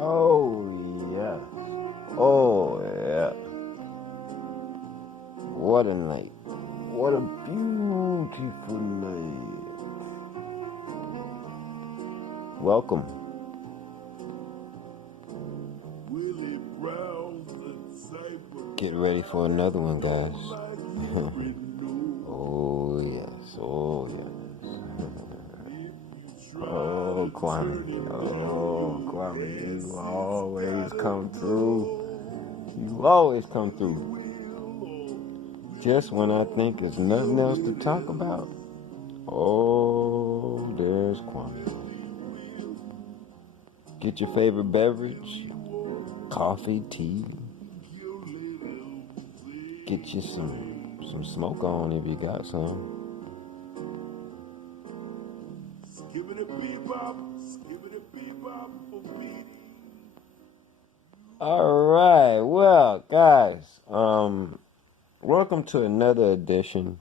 Oh, yes. Oh, yeah. What a night. What a beautiful night. Welcome. Get ready for another one, guys. Oh, yes. Oh, yes. Oh, Kwame. Oh, Kwame. You always come through. You always come through. Just when I think there's nothing else to talk about, oh, there's Kwame. Get your favorite beverage, coffee, tea. Get you some smoke on if you got some. All right, well, guys, welcome to another edition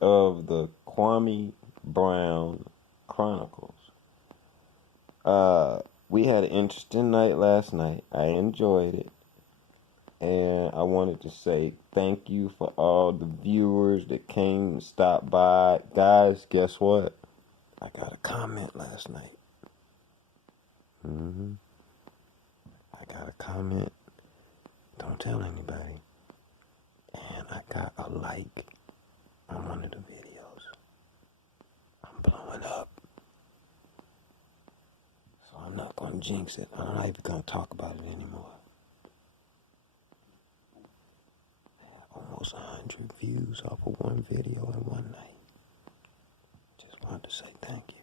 of the Kwame Brown Chronicles. We had an interesting night last night. I enjoyed it. And I wanted to say thank you for all the viewers that came and stopped by. Guys, guess what? I got a comment last night. I got a comment. Don't tell anybody. And I got a like on one of the videos. I'm blowing up. So I'm not going to jinx it. I'm not even going to talk about it anymore. Almost 100 views off of one video in one night. Just wanted to say thank you.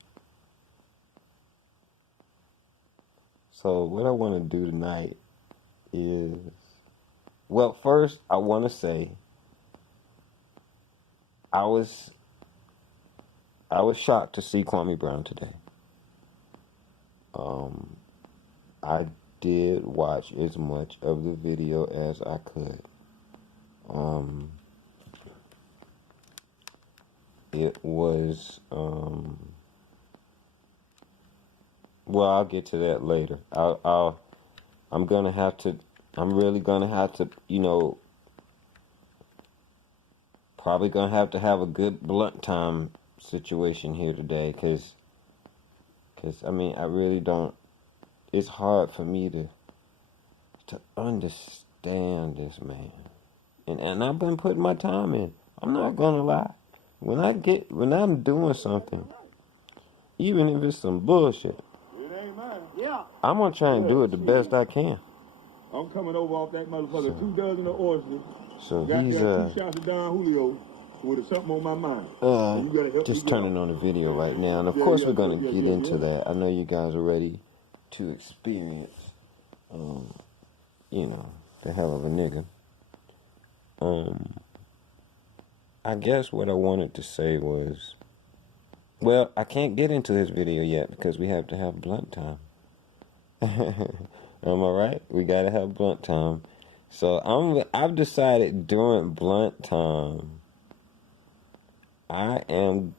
So what I want to do tonight is, well, first I want to say I was shocked to see Kwame Brown today. I did watch as much of the video as I could. It was, well, I'll get to that later. I'm really gonna have to, probably gonna have to have a good blunt time situation here today, cause I mean, I really don't, it's hard for me to understand this man. And I've been putting my time in. I'm not gonna lie. When I'm doing something, even if it's some bullshit, I'm gonna try and do it the best I can. I'm coming over off that motherfucker, 2 dozen of oysters. So got he's 2 shots of Don Julio with something on my mind. just turning on the video right now, and of course we're gonna get into that. I know you guys are ready to experience, the hell of a nigga. I guess what I wanted to say was, well, I can't get into his video yet because we have to have blunt time. Am I right? We gotta have blunt time. So I've decided during blunt time, I'm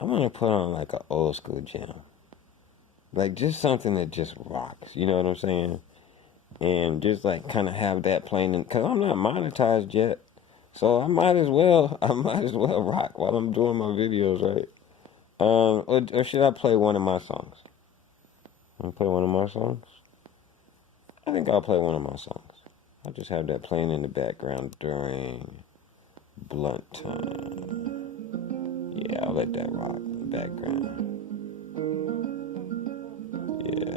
gonna put on like an old school jam. Like just something that just rocks, you know what I'm saying? And just like kind of have that playing, cause I'm not monetized yet. So I might as well rock while I'm doing my videos, right? Or should I play one of my songs? Wanna play one of my songs? I think I'll play one of my songs. I'll just have that playing in the background during blunt time. Yeah, I'll let that rock in the background. Yeah.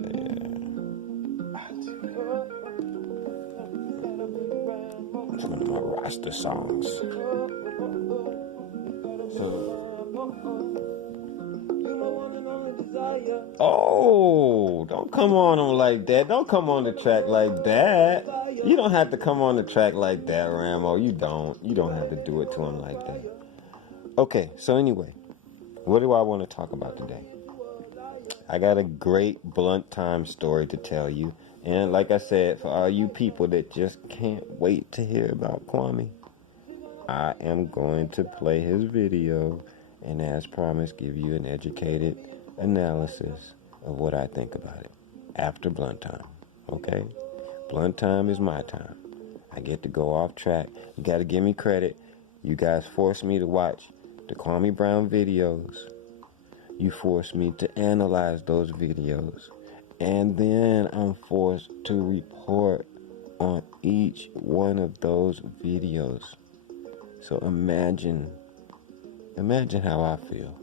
It's one of my roster songs. Oh, don't come on him like that. Don't come on the track like that. You don't have to come on the track like that, Ramo. You don't have to do it to him like that. Okay, so anyway, what do I want to talk about today? I got a great blunt time story to tell you. And like I said, for all you people that just can't wait to hear about Kwame, I am going to play his video and, as promised, give you an educated analysis of what I think about it after blunt time. Okay? Blunt time is my time. I get to go off track. You got to give me credit. You guys force me to watch the Kwame Brown videos. You force me to analyze those videos. And then I'm forced to report on each one of those videos. So imagine how I feel.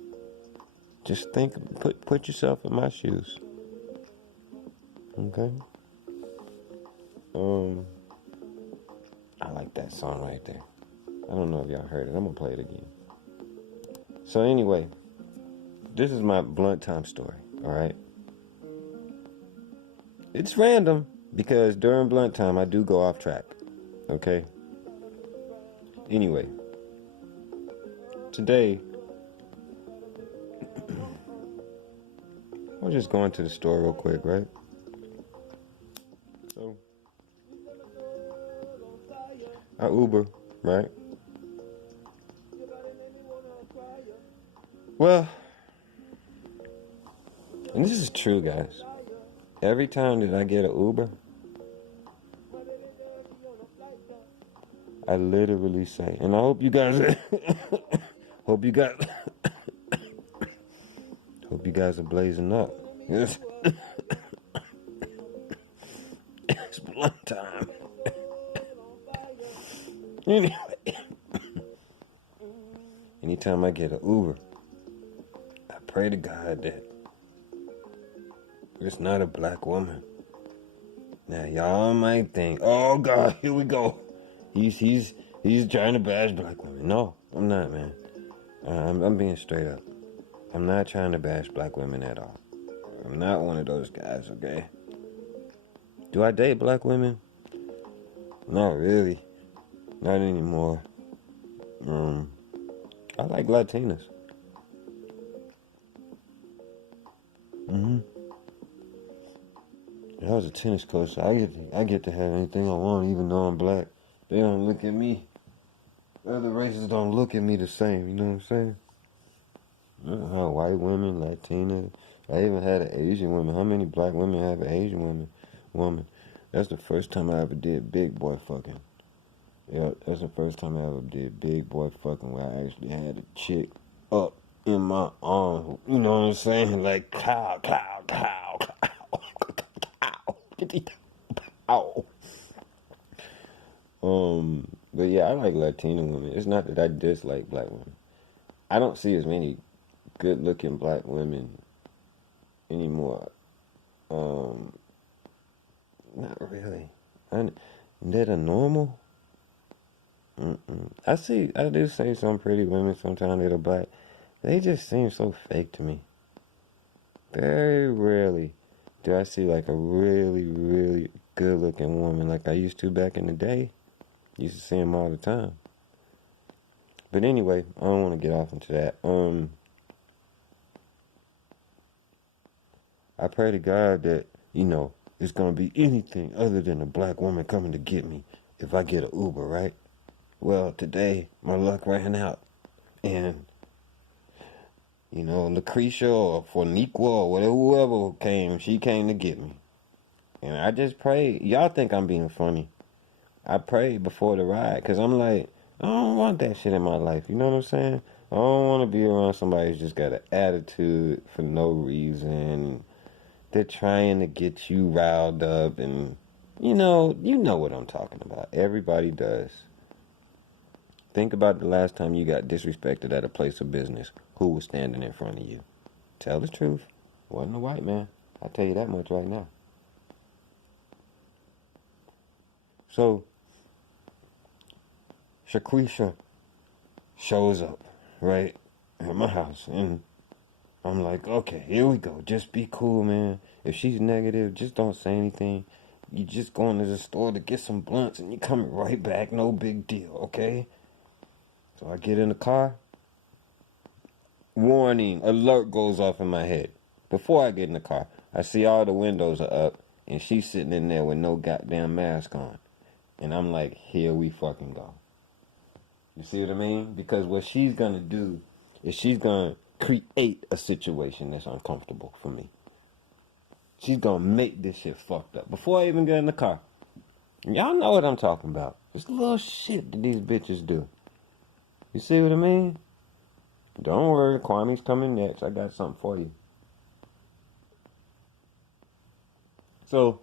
Just put yourself in my shoes. Okay? I like that song right there. I don't know if y'all heard it. I'm gonna play it again. So anyway, this is my blunt time story, alright? It's random because during blunt time I do go off track. Okay? Anyway, today I was just going to the store real quick, right? So I Uber, right? Well, and this is true, guys. Every time that I get an Uber, I literally say, and I hope you guys, hope you guys are blazing up. It's blunt time. Anyway, anytime I get an Uber, I pray to God that it's not a black woman. Now y'all might think, oh God, here we go. He's trying to bash black women. No, I'm not, man. I'm being straight up. I'm not trying to bash black women at all. I'm not one of those guys, okay? Do I date black women? Not really. Not anymore. I like Latinas. I was a tennis coach, so I get to have anything I want, even though I'm black. They don't look at me. Other races don't look at me the same. You know what I'm saying? White women, Latinas. I even had an Asian woman. How many black women have an Asian woman? That's the first time I ever did big boy fucking. Yeah, that's the first time I ever did big boy fucking where I actually had a chick up in my arm. You know what I'm saying? Like, cow. Ow. But yeah, I like Latina women. It's not that I dislike black women. I don't see as many good-looking black women anymore. Not really. That are normal. I do see some pretty women sometimes that are black. They just seem so fake to me. Very rarely do I see like a really, really good-looking woman like I used to back in the day. Used to see them all the time. But anyway, I don't want to get off into that. I pray to God that, it's going to be anything other than a black woman coming to get me if I get an Uber, right? Well, today, my luck ran out. And, Lucretia or Forniqua or whatever, whoever came, she came to get me. And I just prayed. Y'all think I'm being funny. I prayed before the ride because I'm like, I don't want that shit in my life. You know what I'm saying? I don't want to be around somebody who's just got an attitude for no reason. They're trying to get you riled up and, you know what I'm talking about. Everybody does. Think about the last time you got disrespected at a place of business. Who was standing in front of you? Tell the truth. Wasn't a white man. I'll tell you that much right now. So, Shaquisha shows up, right, at my house, and I'm like, okay, here we go. Just be cool, man. If she's negative, just don't say anything. You just going to the store to get some blunts, and you coming right back. No big deal, okay? So I get in the car. Warning, alert goes off in my head. Before I get in the car, I see all the windows are up, and she's sitting in there with no goddamn mask on. And I'm like, here we fucking go. You see what I mean? Because what she's going to do is she's going to create a situation that's uncomfortable for me. She's gonna make this shit fucked up before I even get in the car. Y'all know what I'm talking about. This little shit that these bitches do. You see what I mean? Don't worry, Kwame's coming next. I got something for you. So,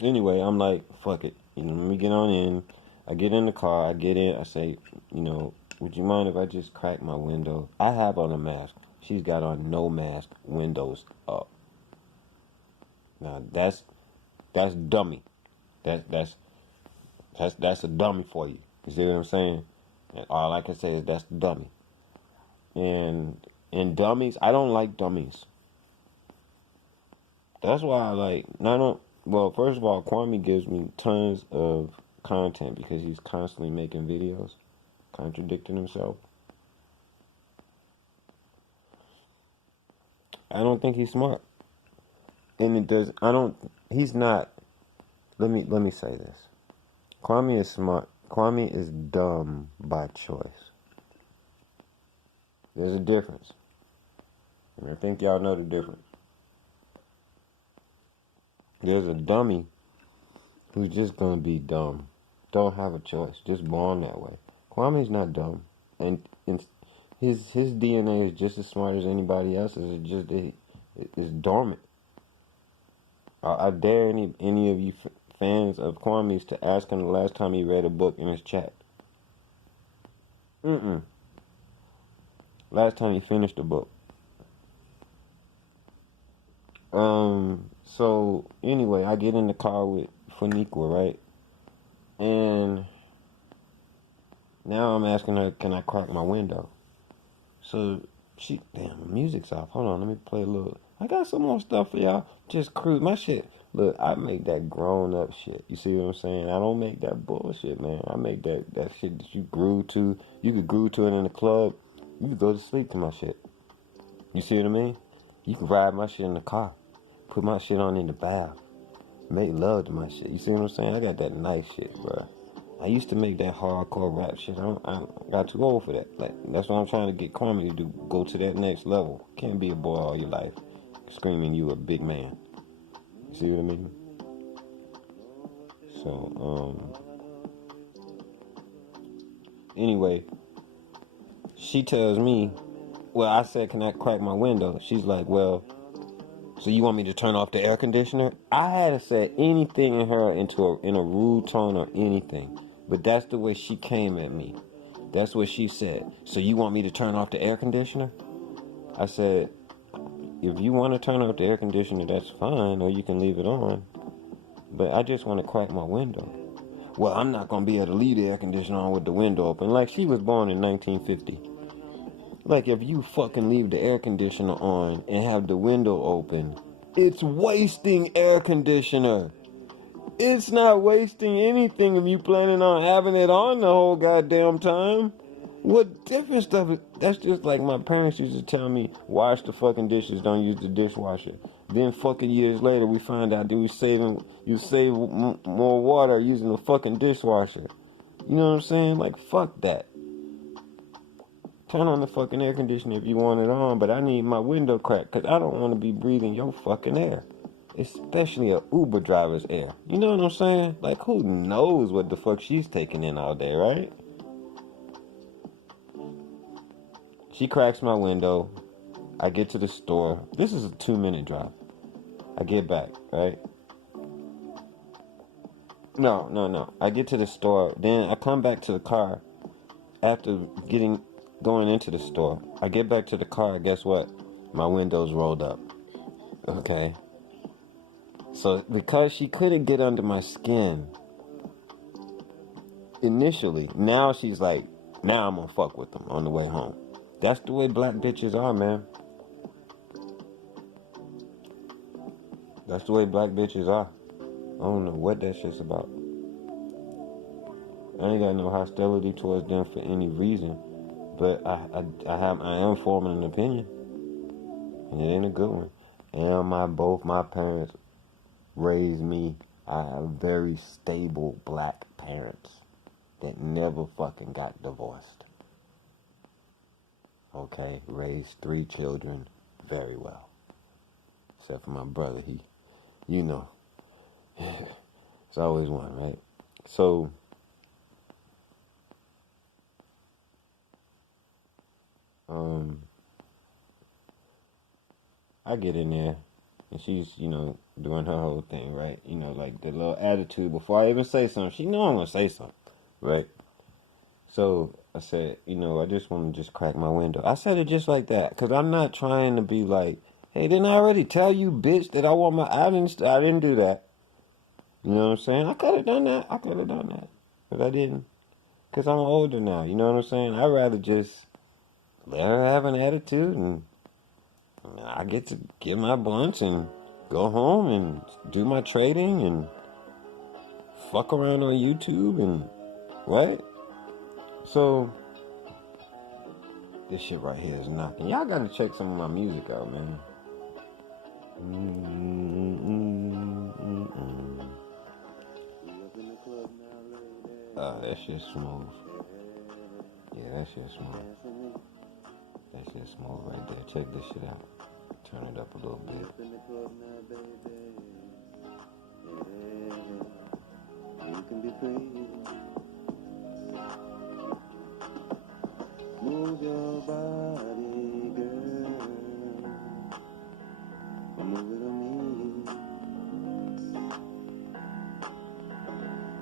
anyway, I'm like, fuck it. Let me get on in. I get in the car. I get in. I say, would you mind if I just crack my window? I have on a mask. She's got on no mask, windows up. Now that's dummy. That's a dummy for you. You see what I'm saying? And all I can say is that's dummy. And dummies, I don't like dummies. That's why well, first of all, Kwame gives me tons of content because he's constantly making videos, contradicting himself. I don't think he's smart. And he's not, let me say this. Kwame is smart. Kwame is dumb by choice. There's a difference. And I think y'all know the difference. There's a dummy who's just gonna be dumb. Don't have a choice. Just born that way. Kwame's not dumb. And his DNA is just as smart as anybody else's. It's dormant. I dare any of you fans of Kwame's to ask him the last time he read a book in his chat. Last time he finished a book. So anyway, I get in the car with Faniqua, right? And now I'm asking her, can I crack my window? So damn, music's off. Hold on, let me play a little. I got some more stuff for y'all. Just cruise. My shit. Look, I make that grown up shit. You see what I'm saying? I don't make that bullshit, man. I make that shit that you grew to. You could groove to it in the club. You could go to sleep to my shit. You see what I mean? You could ride my shit in the car. Put my shit on in the bath. Make love to my shit. You see what I'm saying? I got that nice shit, bro. I used to make that hardcore rap shit. I got too old for that. That's what I'm trying to get Kwame to do. Go to that next level. Can't be a boy all your life, screaming you a big man. You see what I mean? So, anyway, she tells me, well, I said, can I crack my window? She's like, well, so you want me to turn off the air conditioner? I hadn't said anything in her in a rude tone or anything. But that's the way she came at me. That's what she said. So you want me to turn off the air conditioner? I said, if you want to turn off the air conditioner, that's fine, or you can leave it on. But I just want to crack my window. Well, I'm not going to be able to leave the air conditioner on with the window open. Like, she was born in 1950. Like, if you fucking leave the air conditioner on and have the window open, it's wasting air conditioner. It's not wasting anything if you planning on having it on the whole goddamn time. What difference does it? That's just like my parents used to tell me, wash the fucking dishes, don't use the dishwasher. Then fucking years later, we find out that you save more water using the fucking dishwasher. You know what I'm saying? Like, fuck that. Turn on the fucking air conditioner if you want it on, but I need my window cracked because I don't want to be breathing your fucking air. Especially a Uber driver's air. You know what I'm saying? Like, who knows what the fuck she's taking in all day, right? She cracks my window. I get to the store. This is a 2-minute drive. I get back, right? No. I get to the store. Then I come back to the car after going into the store. I get back to the car. Guess what? My window's rolled up. Okay. So because she couldn't get under my skin initially, now she's like, now I'm gonna fuck with them on the way home. That's the way black bitches are, man. That's the way black bitches are. I don't know what that shit's about. I ain't got no hostility towards them for any reason, but I am forming an opinion, and it ain't a good one. And both my parents raised me. I have very stable black parents that never fucking got divorced. Okay, raised 3 children very well. Except for my brother, you know, it's always one, right? So, I get in there, and she's, doing her whole thing, right? Like the little attitude before I even say something. She know I'm gonna say something, right? So I said, I just want to just crack my window. I said it just like that, cause I'm not trying to be like, hey, didn't I already tell you, bitch, that I didn't do that. You know what I'm saying? I could have done that, but I didn't, cause I'm older now. You know what I'm saying? I'd rather just let her have an attitude, and I get to get my blunts and go home and do my trading and fuck around on YouTube and right. So this shit right here is knocking. Y'all gotta check some of my music out, man. That shit smooth. Yeah, that shit smooth. That shit smooth right there. Check this shit out. Turn it up a little bit. You can be free. Move your body, girl. Move it on me.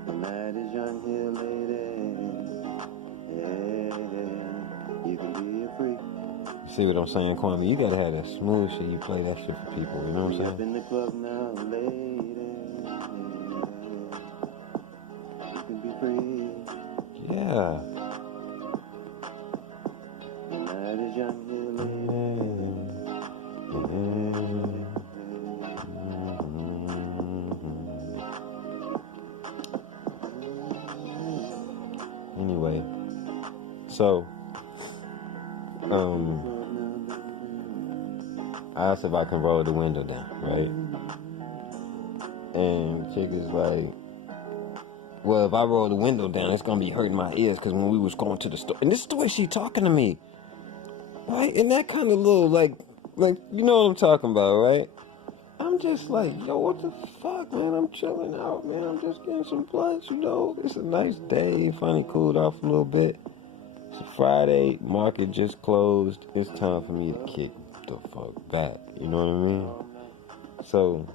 The night is young here, lady. Yeah, you can be a freak. See what I'm saying, Kwame? You gotta have that smooth shit. You play that shit for people. You know what I'm saying? Up in the club now, lady. You can be free. Yeah. The night is young here, lady. Anyway, so I asked if I can roll the window down, right? And chick is like, well, if I roll the window down, it's gonna be hurting my ears, because when we was going to the store, and this is the way she talking to me, right? And that kind of little like you know what I'm talking about, right? I'm just like, yo, what the fuck, man? I'm chilling out, man. I'm just getting some blunts, It's a nice day. Finally cooled off a little bit. It's a Friday. Market just closed. It's time for me to kick the fuck back. You know what I mean? So,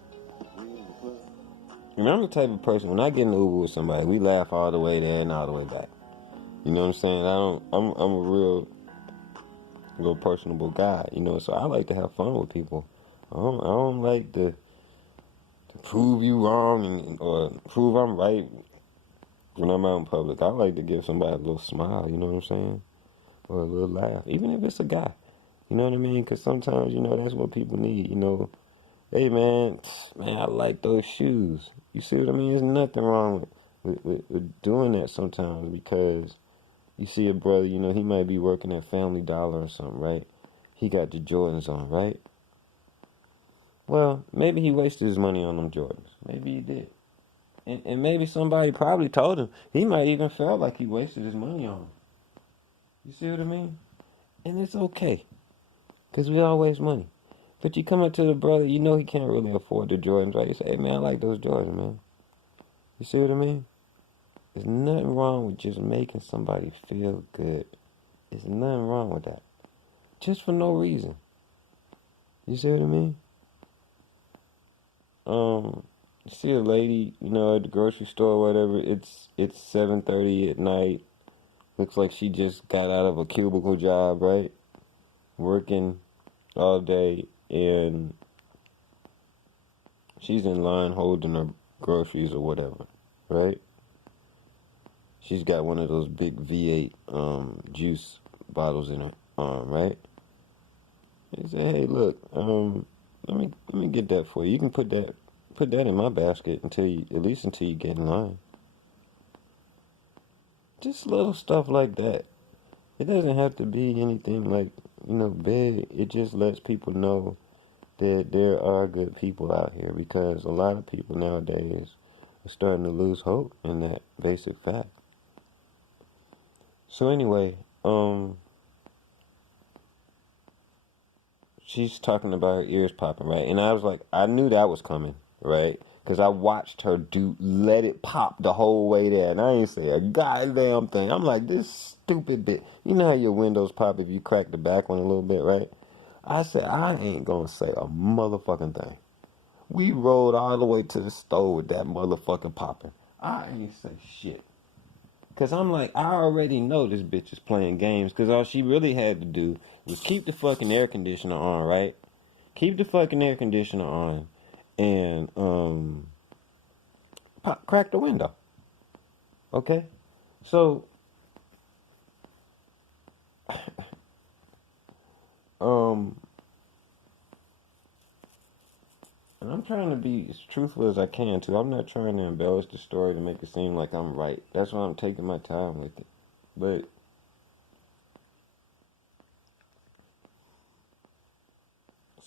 I'm the type of person, when I get in the Uber with somebody, we laugh all the way there and all the way back. You know what I'm saying? I'm a real personable guy, so I like to have fun with people. I don't like to prove you wrong or prove I'm right when I'm out in public. I like to give somebody a little smile, you know what I'm saying? Or a little laugh, even if it's a guy. You know what I mean? Because sometimes, that's what people need, Hey, man, I like those shoes. You see what I mean? There's nothing wrong with doing that sometimes, because you see a brother, he might be working at Family Dollar or something, right? He got the Jordans on, right? Well, maybe he wasted his money on them Jordans. Maybe he did. And maybe somebody probably told him. He might even feel like he wasted his money on them. You see what I mean? And it's okay, because we all waste money. But you come up to the brother, he can't really afford the Jordans, right? You say, hey, man, I like those Jordans, man. You see what I mean? There's nothing wrong with just making somebody feel good. There's nothing wrong with that. Just for no reason. You see what I mean? You see a lady, at the grocery store or whatever, it's 7:30 at night. Looks like she just got out of a cubicle job, right? Working all day, and she's in line holding her groceries or whatever, right? She's got one of those big V8 juice bottles in her arm, right? You say, hey, look, let me get that for you. You can put that in my basket until you get in line. Just little stuff like that. It doesn't have to be anything like, big. It just lets people know that there are good people out here, because a lot of people nowadays are starting to lose hope in that basic fact. So anyway, she's talking about her ears popping, right? And I was like, I knew that was coming, right? Because I watched her let it pop the whole way there, and I ain't say a goddamn thing. I'm like, this stupid bit. You know how your windows pop if you crack the back one a little bit, right? I said, I ain't gonna say a motherfucking thing. We rode all the way to the store with that motherfucking popping. I ain't say shit. Because I'm like, I already know this bitch is playing games. Because all she really had to do was keep the fucking air conditioner on, right? Keep the fucking air conditioner on. And, crack the window. Okay? So, and I'm trying to be as truthful as I can, too. I'm not trying to embellish the story to make it seem like I'm right. That's why I'm taking my time with it. But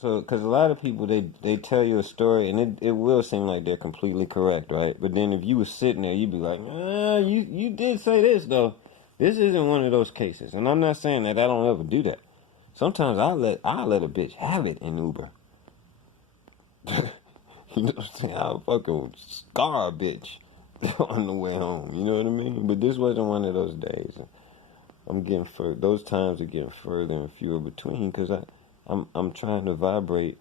so, because a lot of people, they tell you a story, and it will seem like they're completely correct, right? But then if you was sitting there, you'd be like, you did say this, though. This isn't one of those cases. And I'm not saying that I don't ever do that. Sometimes I let a bitch have it in Uber. You know what I'm saying? I'll fucking scar a bitch on the way home. You know what I mean? But this wasn't one of those days. Those times are getting further and fewer between because I'm trying to vibrate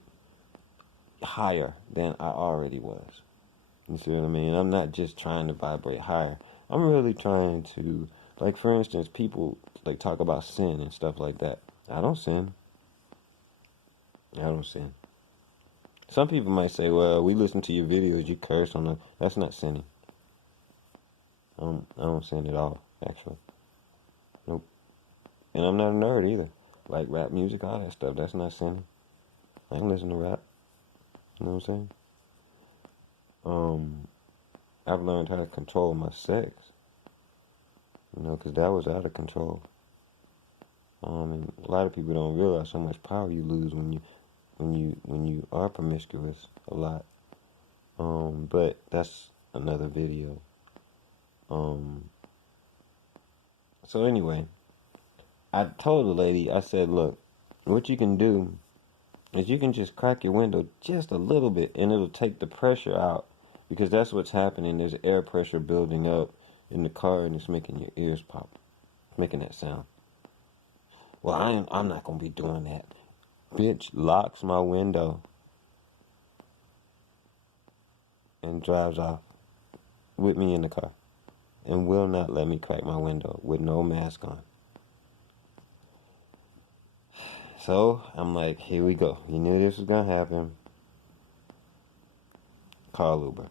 higher than I already was. You see what I mean? I'm not just trying to vibrate higher. I'm really trying to, like, for instance, people like talk about sin and stuff like that. I don't sin. I don't sin. Some people might say, well, we listen to your videos, you curse on them. That's not sinning. I don't sin at all, actually. Nope. And I'm not a nerd either. Like rap music, all that stuff, that's not sinning. I ain't listen to rap. You know what I'm saying? I've learned how to control my sex. You know, because that was out of control. And a lot of people don't realize how much power you lose when you are promiscuous a lot. But that's another video. So anyway, I told the lady, I said, look, what you can do is you can just crack your window just a little bit and it'll take the pressure out because that's what's happening. There's air pressure building up in the car and it's making your ears pop, making that sound. Well, I'm not going to be doing that. Bitch locks my window and drives off with me in the car and will not let me crack my window with no mask on. So I'm like, here we go. You knew this was going to happen. Call Uber.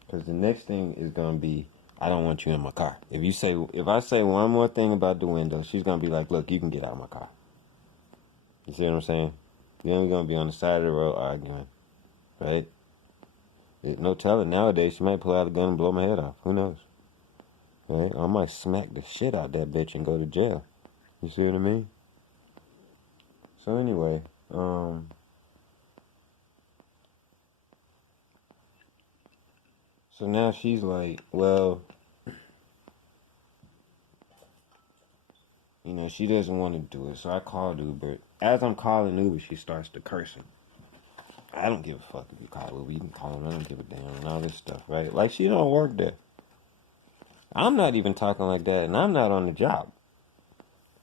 Because the next thing is going to be, I don't want you in my car. If I say one more thing about the window, she's going to be like, look, you can get out of my car. You see what I'm saying? You're only going to be on the side of the road arguing. Right? No telling. Nowadays, she might pull out a gun and blow my head off. Who knows? Right? I might smack the shit out that bitch and go to jail. You see what I mean? So anyway, so now she's like, well, you know, she doesn't want to do it. So I called Uber. As I'm calling Uber, she starts to cursing. I don't give a fuck if you call Uber. You can call them. I don't give a damn and all this stuff, right? Like, she don't work there. I'm not even talking like that, and I'm not on the job.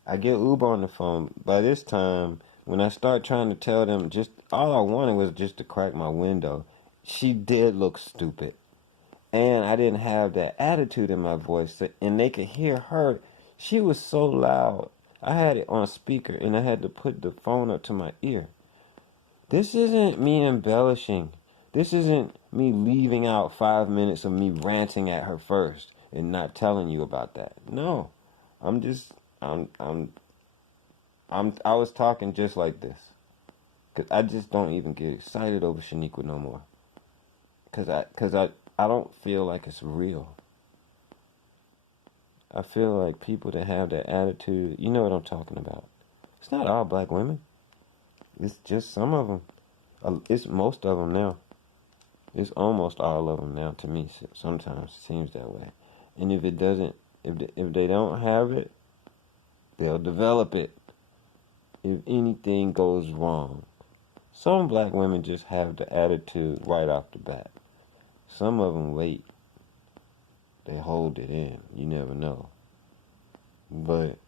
I get Uber on the phone. By this time, when I start trying to tell them, just all I wanted was just to crack my window. She did look stupid. And I didn't have that attitude in my voice. And they could hear her. She was so loud. I had it on speaker, and I had to put the phone up to my ear. This isn't me embellishing. This isn't me leaving out 5 minutes of me ranting at her first and not telling you about that. No. I was talking just like this. Cause I just don't even get excited over Shaniqua no more. Cause I don't feel like it's real. I feel like people that have that attitude, you know what I'm talking about. It's not all black women. It's just some of them. It's most of them now. It's almost all of them now to me. Sometimes it seems that way. And if they don't have it, they'll develop it. if anything goes wrong. Some black women just have the attitude right off the bat. Some of them wait. They hold it in. You never know. But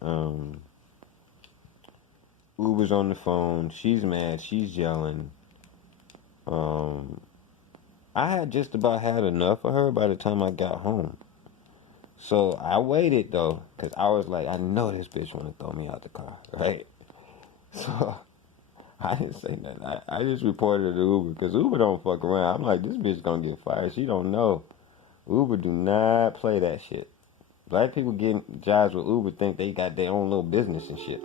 Uber's on the phone. She's mad. She's yelling. Um, I had just about had enough of her by the time I got home. So I waited though, cause I was like, I know this bitch wanna throw me out the car, right? So I didn't say nothing. I just reported it to Uber, cause Uber don't fuck around. I'm like, this bitch gonna get fired. She don't know. Uber do not play that shit. Black people getting jobs with Uber think they got their own little business and shit.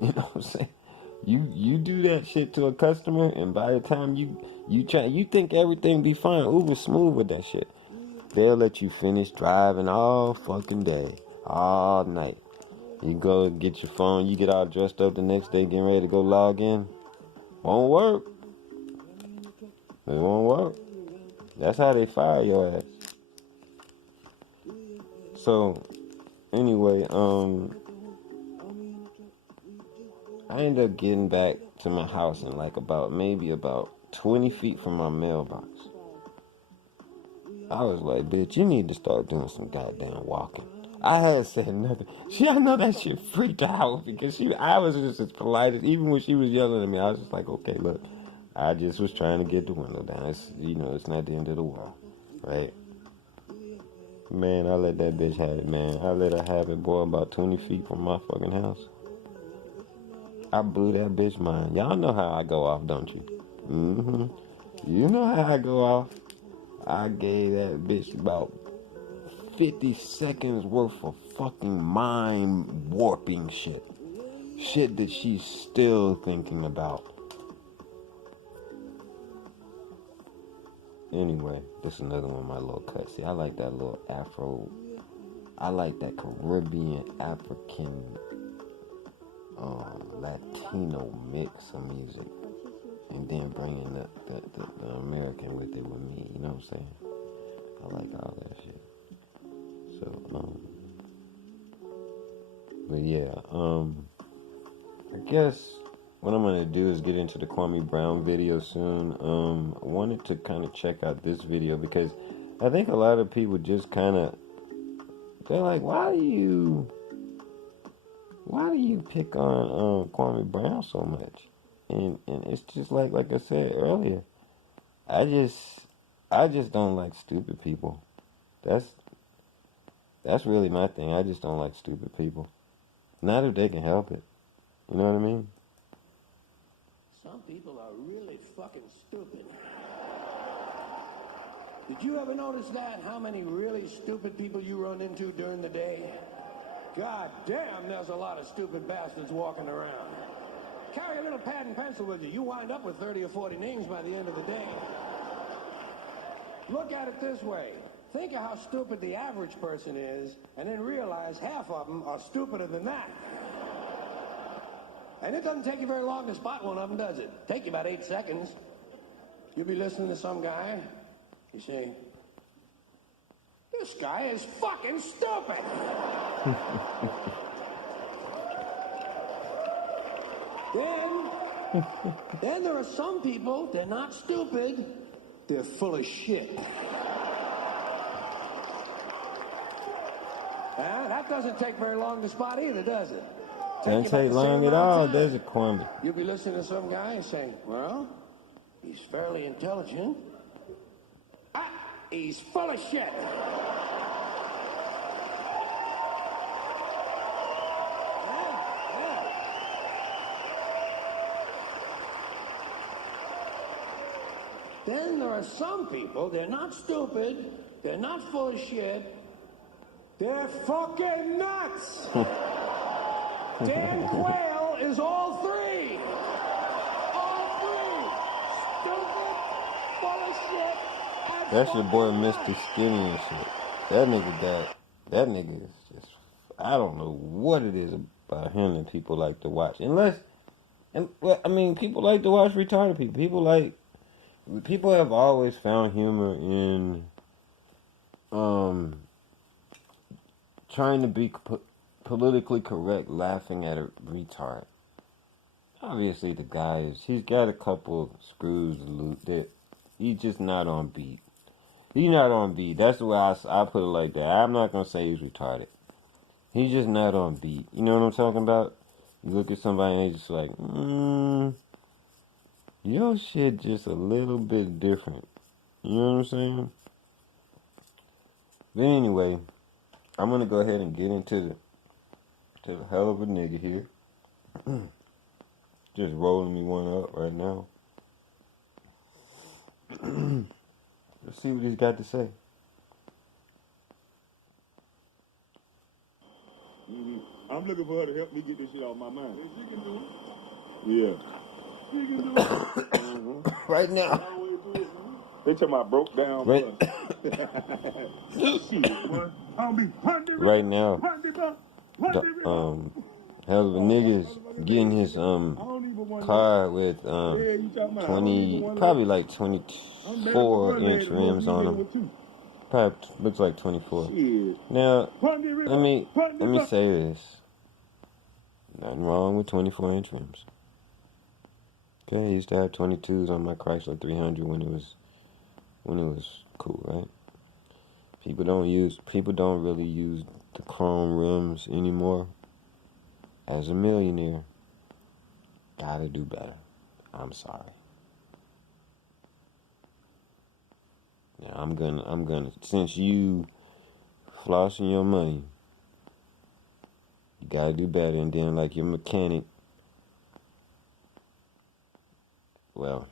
You know what I'm saying? You do that shit to a customer, and by the time you think everything be fine. Uber smooth with that shit. They'll let you finish driving all fucking day, all night. You go get your phone, you get all dressed up the next day, getting ready to go log in. Won't work. It won't work. That's how they fire your ass. So, anyway, I ended up getting back to my house in like maybe about 20 feet from my mailbox. I was like, bitch, you need to start doing some goddamn walking. I had said nothing. I know that shit freaked her out because I was just as polite as, even when she was yelling at me, I was just like, okay, look, I just was trying to get the window down. It's not the end of the world, right? Man, I let that bitch have it, man. I let her have it, boy, about 20 feet from my fucking house. I blew that bitch mind. Y'all know how I go off, don't you? You know how I go off. I gave that bitch about 50 seconds worth of fucking mind warping shit. Shit that she's still thinking about. Anyway, this is another one of my little cuts. See, I like that little Afro. I like that Caribbean, African, Latino mix of music. And then bringing the American with it with me. You know what I'm saying? I like all that shit. So, but yeah, I guess what I'm gonna do is get into the Kwame Brown video soon. I wanted to kind of check out this video because I think a lot of people just they're like, why do you pick on Kwame Brown so much? And it's just like I said earlier, I just don't like stupid people. That's really my thing. I just don't like stupid people. Not if they can help it. You know what I mean? Some people are really fucking stupid. Did you ever notice that? How many really stupid people you run into during the day? God damn, there's a lot of stupid bastards walking around. Carry a little pad and pencil with you. You wind up with 30 or 40 names by the end of the day. Look at it this way. Think of how stupid the average person is, and then realize half of them are stupider than that. And it doesn't take you very long to spot one of them, does it? Take you about 8 seconds. You'll be listening to some guy. You say, this guy is fucking stupid. Then there are some people, they're not stupid, they're full of shit. That doesn't take very long to spot either, does it? Doesn't take long at all, does it, Kwame? You'll be listening to some guy and saying, well, he's fairly intelligent. He's full of shit. Then there are some people, they're not stupid, they're not full of shit, they're fucking nuts. Dan Quayle is all three. All three. Stupid, full of shit, and That's your boy Mr. Skinny and shit. That nigga is just, I don't know what it is about him that people like to watch. People like to watch retarded people. People have always found humor in trying to be politically correct, laughing at a retard. obviously the guy he's got a couple screws loose that he's just not on beat. He's not on beat. That's the way I put it like that. I'm not gonna say he's retarded. He's just not on beat. You know what I'm talking about? You look at somebody and they just like, your shit just a little bit different. You know what I'm saying? But anyway, I'm gonna go ahead and get into the hell of a nigga here. Just rolling me one up right now. Let's see what he's got to say. I'm looking for her to help me get this shit off my mind. She can do it. Yeah. She can do it. Right now. They talking about broke down. Right. Shit, boy. I'll be Right now. Hell of a nigga's getting his car with 20, probably like 24-inch rims on them. Probably looks like 24. Now, let me say this. Nothing wrong with 24-inch rims. Okay, I used to have 22s on my Chrysler 300 when it was cool, right? People don't really use the chrome rims anymore. As a millionaire, gotta do better. I'm sorry. Now I'm gonna since you flossing your money, you gotta do better. And then like your mechanic, well,